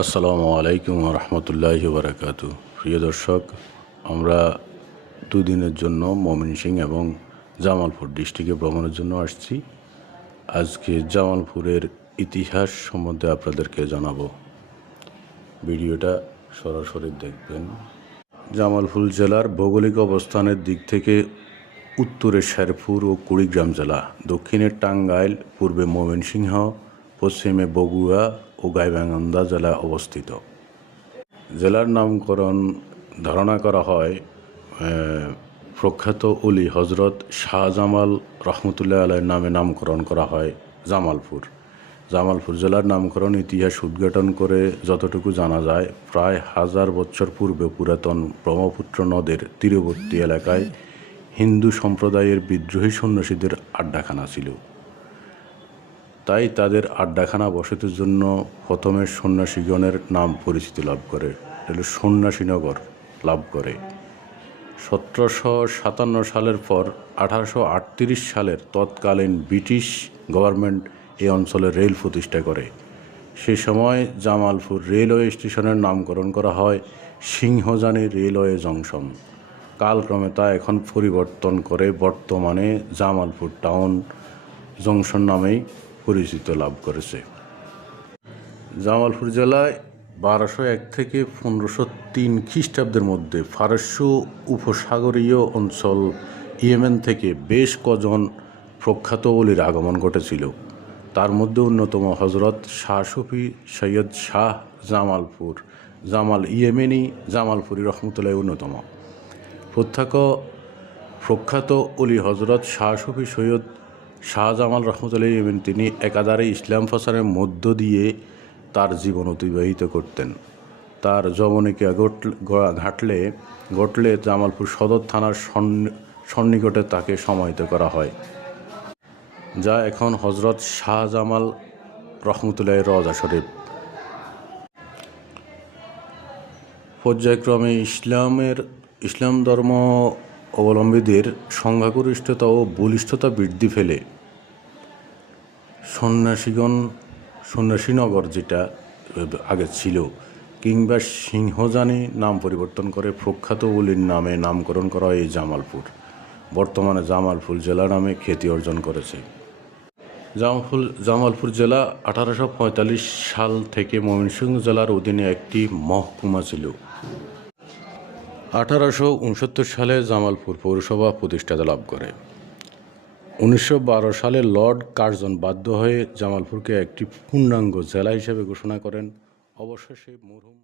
আসসালামু আলাইকুম রহমতুল্লাহি বারাকাতু। প্রিয় দর্শক, আমরা দুদিনের জন্য ময়মনসিংহ এবং জামালপুর ডিস্ট্রিক্টে ভ্রমণের জন্য আসছি। আজকে জামালপুরের ইতিহাস সম্বন্ধে আপনাদেরকে জানাবো। ভিডিওটা সরাসরি দেখবেন। জামালপুর জেলার ভৌগোলিক অবস্থানের দিক থেকে উত্তরে শেরপুর ও কুড়িগ্রাম জেলা, দক্ষিণে টাঙ্গাইল, পূর্বে ময়মনসিংহ, পশ্চিমে বগুড়া ও গাইবান্ধা জেলা অবস্থিত। জেলার নামকরণ ধারণা করা হয় প্রখ্যাত অলি হজরত শাহজামাল রহমতুল্লাহ আলাইহির নামে নামকরণ করা হয় জামালপুর। জামালপুর জেলার নামকরণ ইতিহাস উদ্ঘাটন করে যতটুকু জানা যায়, প্রায় 1000 বছর পূর্বে পুরাতন ব্রহ্মপুত্র নদের তীরবর্তী এলাকায় হিন্দু সম্প্রদায়ের বিদ্রোহী সন্ন্যাসীদের আড্ডাখানা ছিল। তাই তাদের আড্ডাখানা বসতির জন্য প্রথমে সন্ন্যাসীগণের নাম পরিচিতি লাভ করে, সন্ন্যাসীনগর লাভ করে। 1757 সালের পর 1838 সালের তৎকালীন ব্রিটিশ গভর্নমেন্ট এই অঞ্চলে রেল প্রতিষ্ঠা করে। সে সময় জামালপুর রেলওয়ে স্টেশনের নামকরণ করা হয় সিংহজানি রেলওয়ে জংশন। কালক্রমে তা এখন পরিবর্তন করে বর্তমানে জামালপুর টাউন জংশন নামেই পরিচিত লাভ করেছে। জামালপুর জেলায় 1201 থেকে 1503 খ্রিস্টাব্দের মধ্যে ফারস্য উপসাগরীয় অঞ্চল ইয়েমেন থেকে বেশ কজন প্রখ্যাত অলির আগমন ঘটেছিল। তার মধ্যে অন্যতম হজরত শাহ সুফি সৈয়দ শাহ জামাল ইয়েমেনি জামালপুরি রহমতুল্লাহ অন্যতম। প্রখ্যাত অলি হজরত শাহ সুফি সৈয়দ শাহজামাল রহমতুল্লাহ ইয়েমেন, তিনি একাধারে ইসলাম প্রচারের মধ্য দিয়ে তার জীবন অতিবাহিত করতেন। তার যবনিকা ঘটলে জামালপুর সদর থানার সন্নিকটে তাকে সমাহিত করা হয়, যা এখন হজরত শাহজামাল রহমতুল্লাহের রওজা শরীফ। পর্যায়ক্রমে ইসলাম ধর্ম অবলম্বীদের সংখ্যাগরিষ্ঠতা ও বলিষ্ঠতা বৃদ্ধি পেলে সন্ন্যাসীনগর, যেটা আগে ছিল, কিংবা সিংহজানি নাম পরিবর্তন করে প্রখ্যাত অলির নামে নামকরণ করা হয় এই জামালপুর। বর্তমানে জামালপুর জেলা নামে খ্যাতি অর্জন করেছে। জামালপুর জেলা 1845 সাল থেকে ময়মনসিংহ জেলার অধীনে একটি মহকুমা ছিল। 1869 সালে জামালপুর পৌরসভা প্রতিষ্ঠা লাভ করে। 1912 সালে লর্ড কার্জন বাধ্য হয়ে জামালপুরকে একটি পূর্ণাঙ্গ জেলা হিসেবে ঘোষণা করেন। অবশেষে মরহুম